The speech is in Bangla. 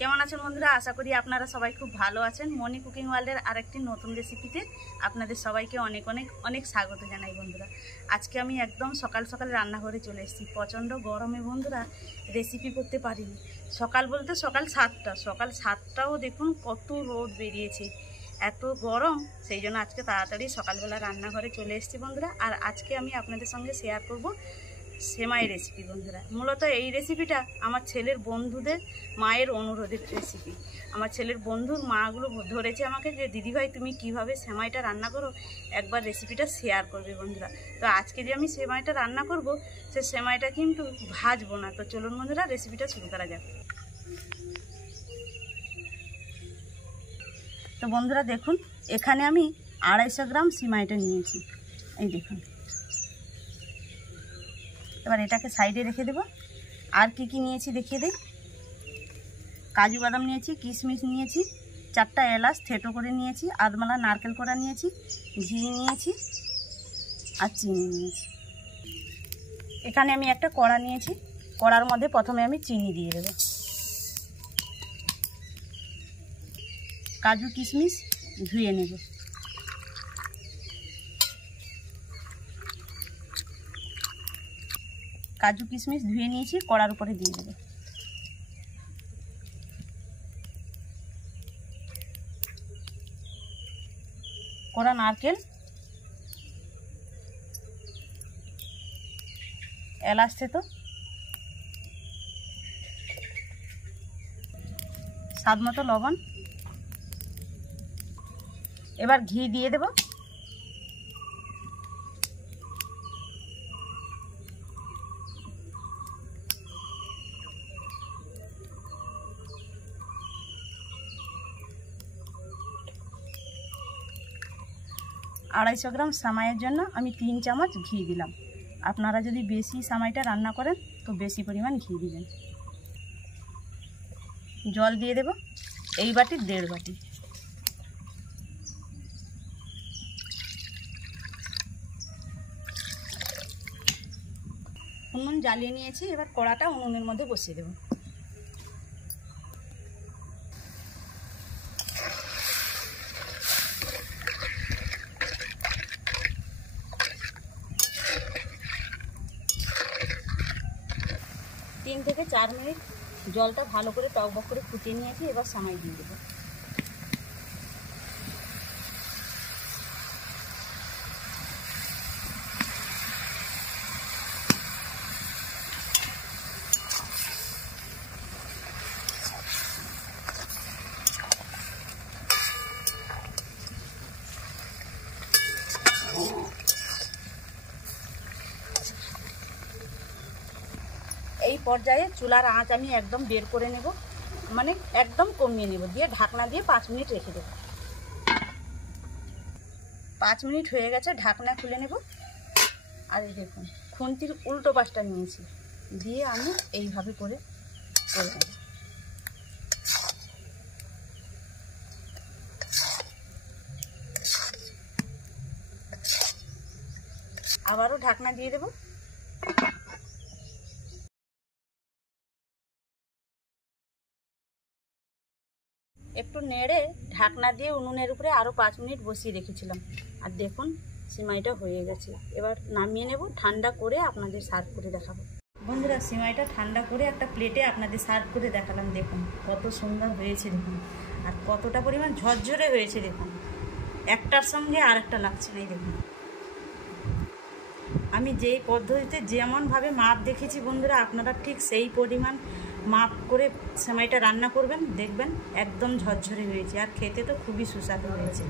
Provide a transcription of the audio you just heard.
কেমন আছেন বন্ধুরা? আশা করি আপনারা সবাই খুব ভালো আছেন। মনি কুকিং ওয়ার্ল্ডের আরেকটি নতুন রেসিপিতে আপনাদের সবাইকে অনেক অনেক অনেক স্বাগত জানাই বন্ধুরা। আজকে আমি একদম সকাল সকাল রান্নাঘরে চলে এসেছি। প্রচণ্ড গরমে বন্ধুরা রেসিপি করতে পারিনি। সকাল বলতে সকাল 7টাও দেখুন কত রোদ বেরিয়েছে, এত গরম। সেই জন্য আজকে তাড়াতাড়ি সকালবেলা রান্নাঘরে চলে এসেছি বন্ধুরা। আর আজকে আমি আপনাদের সঙ্গে শেয়ার করব সেমাই রেসিপি বন্ধুরা। মূলত এই রেসিপিটা আমার ছেলের বন্ধুদের মায়ের অনুরোধের রেসিপি। আমার ছেলের বন্ধুর মাগুলো ধরেছে আমাকে যে দিদিভাই তুমি কিভাবে সেমাইটা রান্না করো, একবার রেসিপিটা শেয়ার করবে বন্ধুরা। তো আজকে যে আমি সেমাইটা রান্না করব, সে সেমাইটা কিন্তু ভাজবো না। তো চলুন বন্ধুরা রেসিপিটা শুরু করা যাক। তো বন্ধুরা দেখুন, এখানে আমি 250 গ্রাম সেমাইটা নিয়েছি, এই দেখুন। এবার এটাকে সাইডে রেখে দেব। আর কি কি নিয়েছি দেখিয়ে দিই। কাজু বাদাম নিয়েছি, কিশমিশ নিয়েছি, 4টা এলাচ থেঁটো করে নিয়েছি, আধমালা নারকেল কোড়া নিয়েছি, ঘি নিয়েছি আর চিনি নিয়েছি। এখানে আমি একটা কড়া নিয়েছি, কড়ার মধ্যে প্রথমে আমি চিনি দিয়ে দেব। কাজু কিশমিশ ধুয়ে নেব। কাজু কিশমিশ ধুয়ে নিয়েছি, কড়ার উপরে দিয়ে দেবো। কোড়া নারকেল, এলাচ থেতো, স্বাদ মতো লবণ। এবার ঘি দিয়ে দেব। আড়াইশো গ্রাম সেমাইয়ের জন্য আমি 3 চামচ ঘি দিলাম। আপনারা যদি বেশি সেমাইটা রান্না করেন তো বেশি পরিমাণ ঘি দিবেন। জল দিয়ে দেব, এই বাটির 1.5 বাটি। উনুন জ্বালিয়ে নিয়েছি, এবার কড়াটা উনুনের মধ্যে বসিয়ে দেব। তিন থেকে 4 মিনিট জলটা ভালো করে টকবক করে ফুটিয়ে নিয়েছি। এবার সেমাই দিয়ে দেবো। এই পর্যায়ে চুলার আঁচ আমি একদম বের করে নেব, মানে একদম কমিয়ে নেব, দিয়ে ঢাকনা দিয়ে 5 মিনিট রেখে দেব। 5 মিনিট হয়ে গেছে, ঢাকনা খুলে নেব। আর এই দেখুন, খুন্তির উল্টো পাশটা নিয়েছি, দিয়ে আমি এইভাবে করে নেব। আবারও ঢাকনা দিয়ে দেব। একটু নেড়ে ঢাকনা দিয়ে উনুনের উপরে আরও 5 মিনিট বসিয়ে রেখেছিলাম। আর দেখুন সেমাইটা হয়ে গেছে। এবার নামিয়ে নেব, ঠান্ডা করে আপনাদের সার্ভ করে দেখাবো। বন্ধুরা সেমাইটা ঠান্ডা করে একটা প্লেটে আপনাদের সার্ভ করে দেখালাম। দেখুন কত সুন্দর হয়েছে, দেখুন আর কতটা পরিমাণ ঝরঝরে হয়েছে। দেখুন একটার সঙ্গে আর একটা লাগছে না। দেখুন আমি যেই পদ্ধতিতে যেমনভাবে মাপ দেখেছি বন্ধুরা, আপনারা ঠিক সেই পরিমাণ মাপ করে সেমাইটা রান্না করবেন, দেখবেন একদম ঝরঝরে হয়েছে। আর খেতে তো খুবই সুস্বাদু হয়েছে।